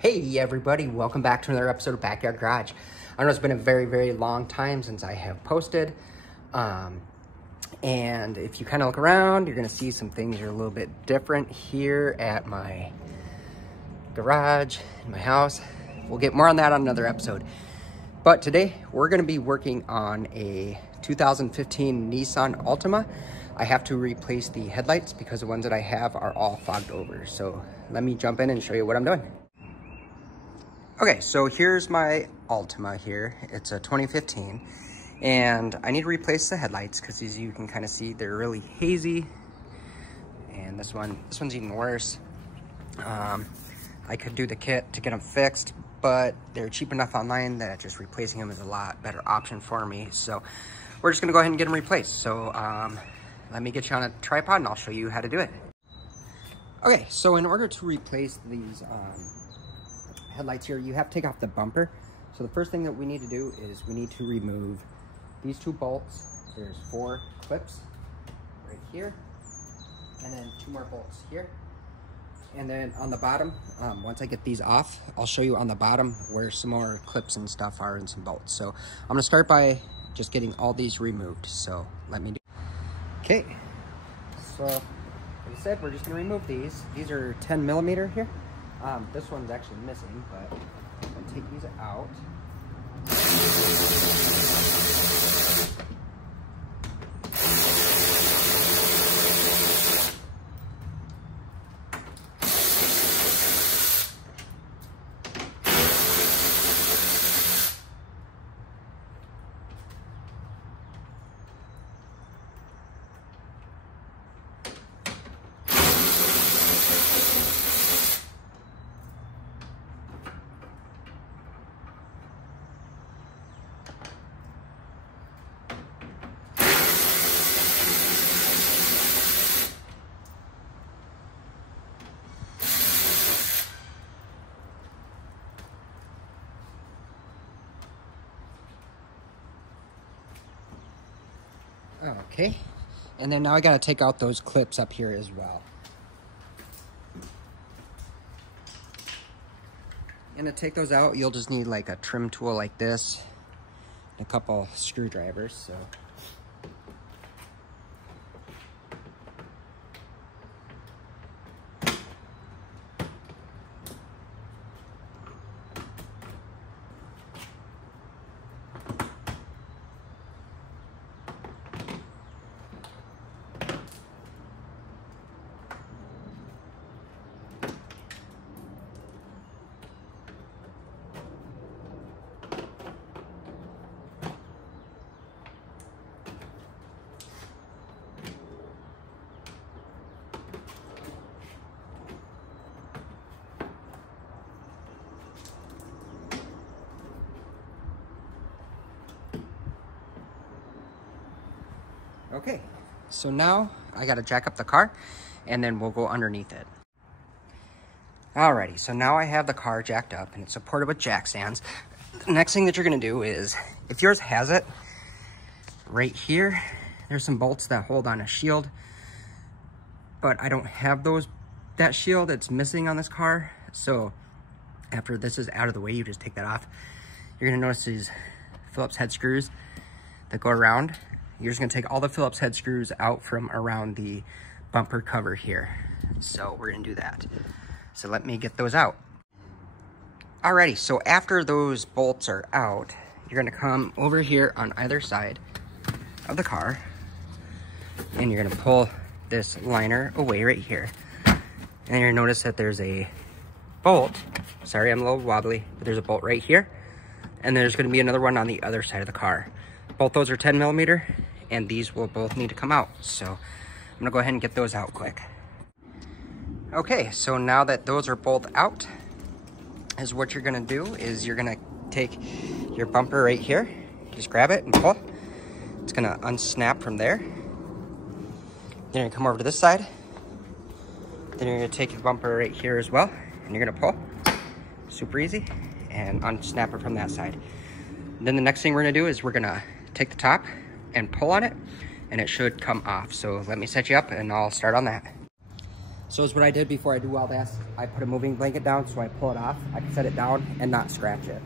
Hey everybody, welcome back to another episode of Backyard Garage. I know it's been a very long time since I have posted. And if you kind of look around, you're gonna see some things are a little bit different here at my garage, in my house. We'll get more on that on another episode. But today, we're gonna be working on a 2015 Nissan Altima. I have to replace the headlights because the ones that I have are all fogged over. So let me jump in and show you what I'm doing. Okay, so here's my Altima here. It's a 2015, and I need to replace the headlights because as you can kind of see, they're really hazy. And this one's even worse. I could do the kit to get them fixed, but they're cheap enough online that just replacing them is a lot better option for me. So we're just gonna go ahead and get them replaced. So let me get you on a tripod and I'll show you how to do it. Okay, so in order to replace these headlights here, you have to take off the bumper. So the first thing that we need to do is we need to remove these two bolts. There's 4 clips right here, and then 2 more bolts here. And then on the bottom, once I get these off, I'll show you on the bottom where some more clips and stuff are and some bolts. So I'm gonna start by just getting all these removed. So let me do. Okay, so like I said, we're just gonna remove these. These are 10 millimeter here. This one's actually missing, but I'll take these out. Okay, and then now I gotta take out those clips up here as well. And to take those out, you'll just need like a trim tool like this, and a couple screwdrivers. So okay, so now I gotta jack up the car and then we'll go underneath it. Alrighty, so now I have the car jacked up and it's supported with jack stands. The next thing that you're gonna do is, if yours has it, right here, there's some bolts that hold on a shield, but I don't have that shield. It's missing on this car. So after this is out of the way, you just take that off. You're gonna notice these Phillips head screws that go around. You're just gonna take all the Phillips head screws out from around the bumper cover here. So we're gonna do that. So let me get those out. Alrighty, so after those bolts are out, you're gonna come over here on either side of the car and you're gonna pull this liner away right here. And you're gonna notice that there's a bolt. Sorry, I'm a little wobbly, but there's a bolt right here. And there's gonna be another one on the other side of the car. Both those are 10 millimeter, and these will both need to come out. So I'm gonna go ahead and get those out quick. Okay, so now that those are both out, is what you're gonna do is you're gonna take your bumper right here, just grab it and pull. It's gonna unsnap from there. Then you're gonna come over to this side. Then you're gonna take your bumper right here as well, and you're gonna pull, super easy, and unsnap it from that side. Then the next thing we're gonna do is we're gonna take the top and pull on it, and it should come off. So let me set you up and I'll start on that. So is what I did before I do all this. I put a moving blanket down so I pull it off. I can set it down and not scratch it.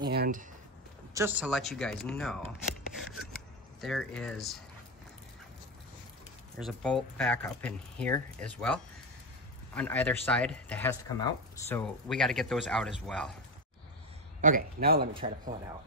And just to let you guys know, there's a bolt back up in here as well on either side that has to come out. So we got to get those out as well. Okay, now let me try to pull it out.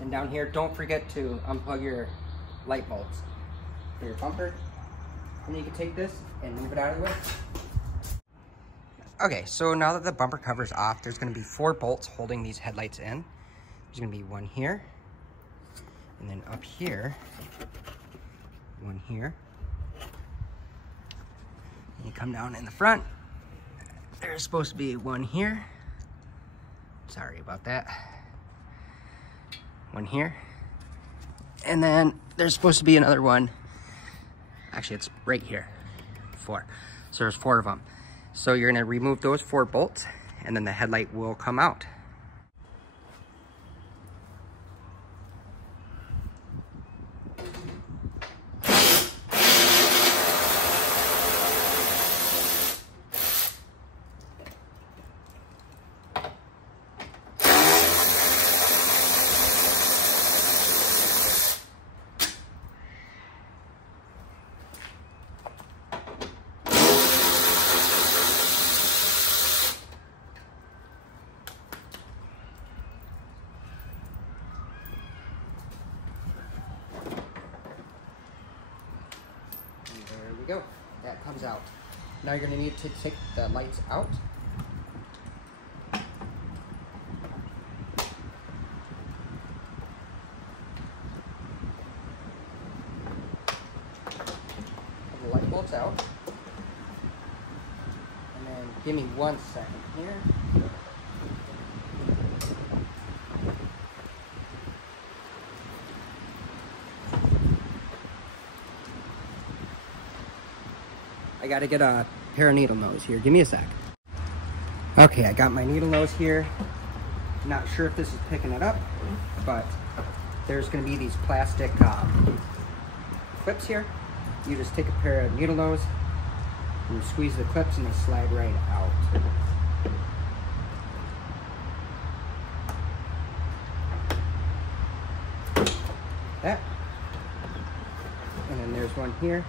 And down here, don't forget to unplug your light bulbs for your bumper. And you can take this and move it out of the way. Okay, so now that the bumper cover's off, there's gonna be 4 bolts holding these headlights in. There's gonna be one here, and then up here, one here. And you come down in the front, there's supposed to be one here. Sorry about that. One here, and then there's supposed to be another one. Actually, it's right here, 4. So there's 4 of them. So you're gonna remove those 4 bolts, and then the headlight will come out. Go. That comes out. Now you're going to need to take the lights out. Pull the light bulbs out. And then give me 1 second here. I gotta get a pair of needle nose here. Give me a sec. Okay, I got my needle nose here. Not sure if this is picking it up, but there's gonna be these plastic clips here. You just take a pair of needle nose and you squeeze the clips and they slide right out. That. And then there's one here.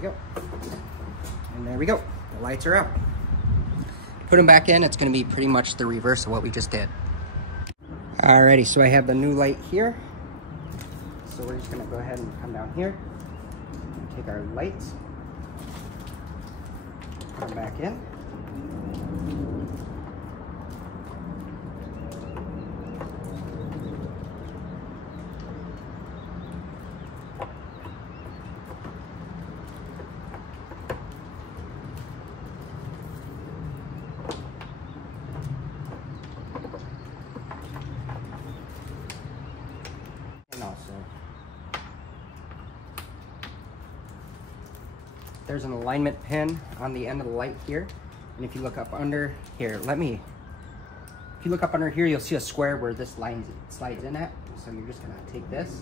Go. And there we go. The lights are out. Put them back in. It's going to be pretty much the reverse of what we just did. Alrighty, so I have the new light here. So we're just going to go ahead and come down here and take our lights, put them back in. Also, there's an alignment pin on the end of the light here, and if you look up under here, if you look up under here, you'll see a square where this line slides in at. So you're just gonna take this,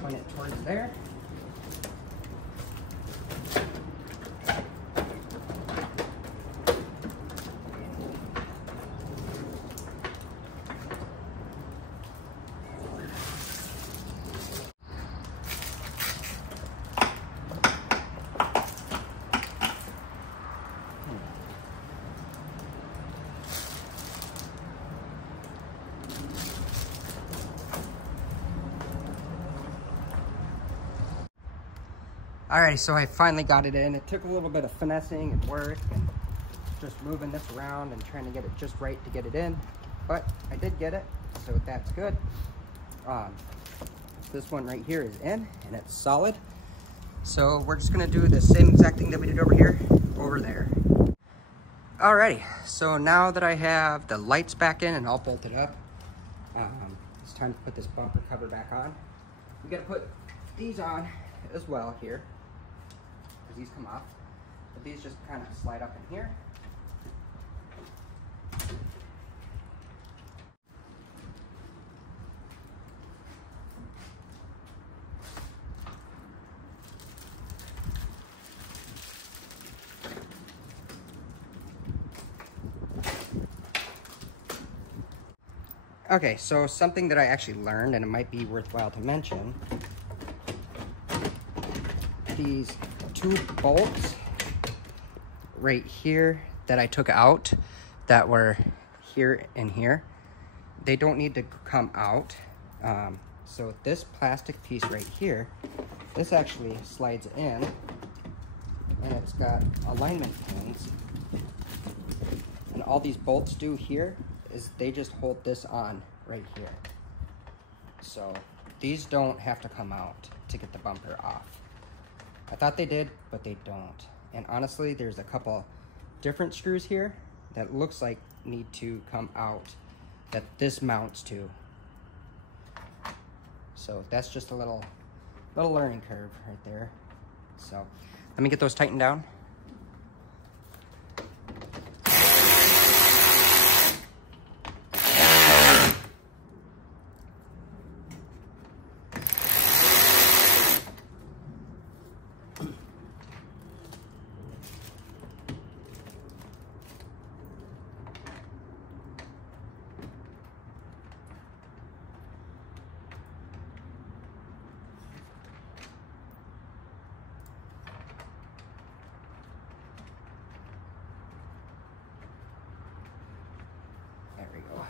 point it towards there. Alrighty, so I finally got it in. It took a little bit of finessing and work and just moving this around and trying to get it just right to get it in. But I did get it, so that's good. This one right here is in and it's solid. So we're just gonna do the same exact thing that we did over here, over there. Alrighty, so now that I have the lights back in and all bolted up, it's time to put this bumper cover back on. We gotta put these on as well here, because these come off, but these just kind of slide up in here. Okay, so something that I actually learned, and it might be worthwhile to mention, these two bolts right here that I took out that were here and here, they don't need to come out. So this plastic piece right here, this actually slides in, and it's got alignment pins. And all these bolts do here is they just hold this on right here. So these don't have to come out to get the bumper off. I thought they did, but they don't. And honestly, there's a couple different screws here that looks like need to come out that this mounts to. So that's just a little learning curve right there. So let me get those tightened down. There we go.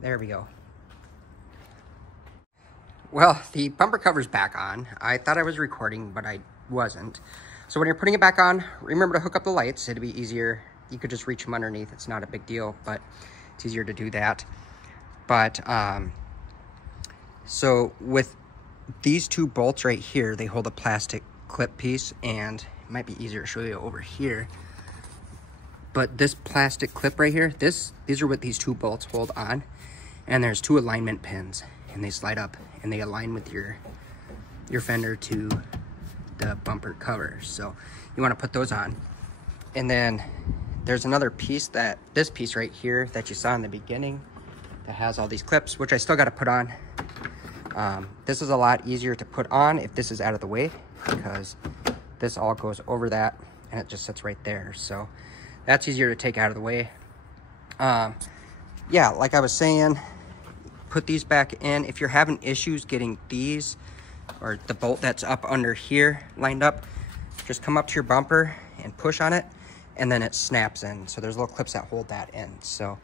There we go. Well, the bumper cover's back on. I thought I was recording, but I wasn't. So when you're putting it back on, remember to hook up the lights. It'd be easier. You could just reach them underneath. It's not a big deal, but it's easier to do that. But, so with these two bolts right here, they hold a plastic clip piece, and it might be easier to show you over here. But this plastic clip right here, these are what these two bolts hold on. And there's two alignment pins, and they slide up and they align with your fender to the bumper cover. So you want to put those on. And then there's another piece, this piece right here that you saw in the beginning that has all these clips, which I still got to put on. This is a lot easier to put on if this is out of the way, because this all goes over that and it just sits right there. So that's easier to take out of the way. Yeah, like I was saying, put these back in. If you're having issues getting these or the bolt that's up under here lined up, just come up to your bumper and push on it, and then it snaps in. So there's little clips that hold that in. So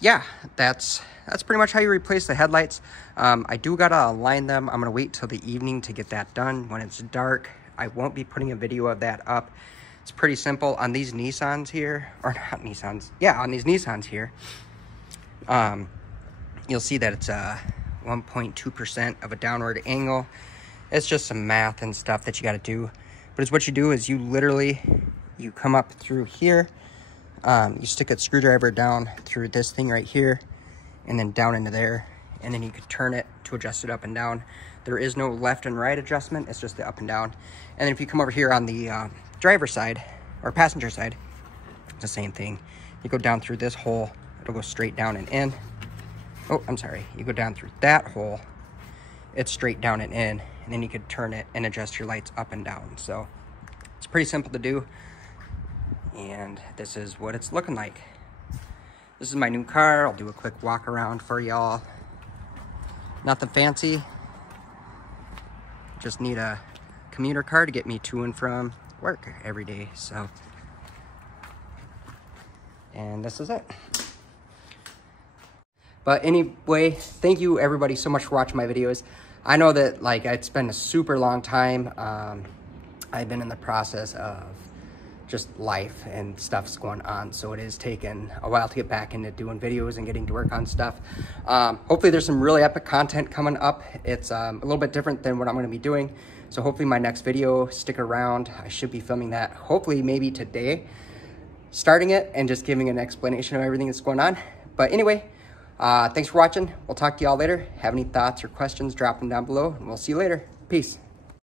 yeah, that's pretty much how you replace the headlights. I do gotta align them. I'm gonna wait till the evening to get that done when it's dark. I won't be putting a video of that up. It's pretty simple on these Nissans here, or not Nissans, yeah, on these Nissans here. You'll see that it's a 1.2% of a downward angle. It's just some math and stuff that you got to do. But it's what you do is you come up through here, you stick a screwdriver down through this thing right here, and then down into there, and then you could turn it to adjust it up and down. There is no left and right adjustment. It's just the up and down. And then if you come over here on the driver's side or passenger side, it's the same thing. You go down through this hole, it'll go straight down and in. Oh, I'm sorry. You go down through that hole, it's straight down and in, and then you could turn it and adjust your lights up and down. So it's pretty simple to do. And this is what it's looking like. This is my new car. I'll do a quick walk around for y'all. Nothing fancy. Just need a commuter car to get me to and from work every day. So, and this is it. But anyway, thank you everybody so much for watching my videos. I know that like it's been a super long time. I've been in the process of just life and stuff's going on, so it is taking a while to get back into doing videos and getting to work on stuff. Hopefully there's some really epic content coming up. It's a little bit different than what I'm going to be doing, so hopefully my next video, stick around. I should be filming that hopefully maybe today, starting it and just giving an explanation of everything that's going on. But anyway, thanks for watching. We'll talk to y'all later. Have any thoughts or questions, drop them down below, and we'll see you later. Peace.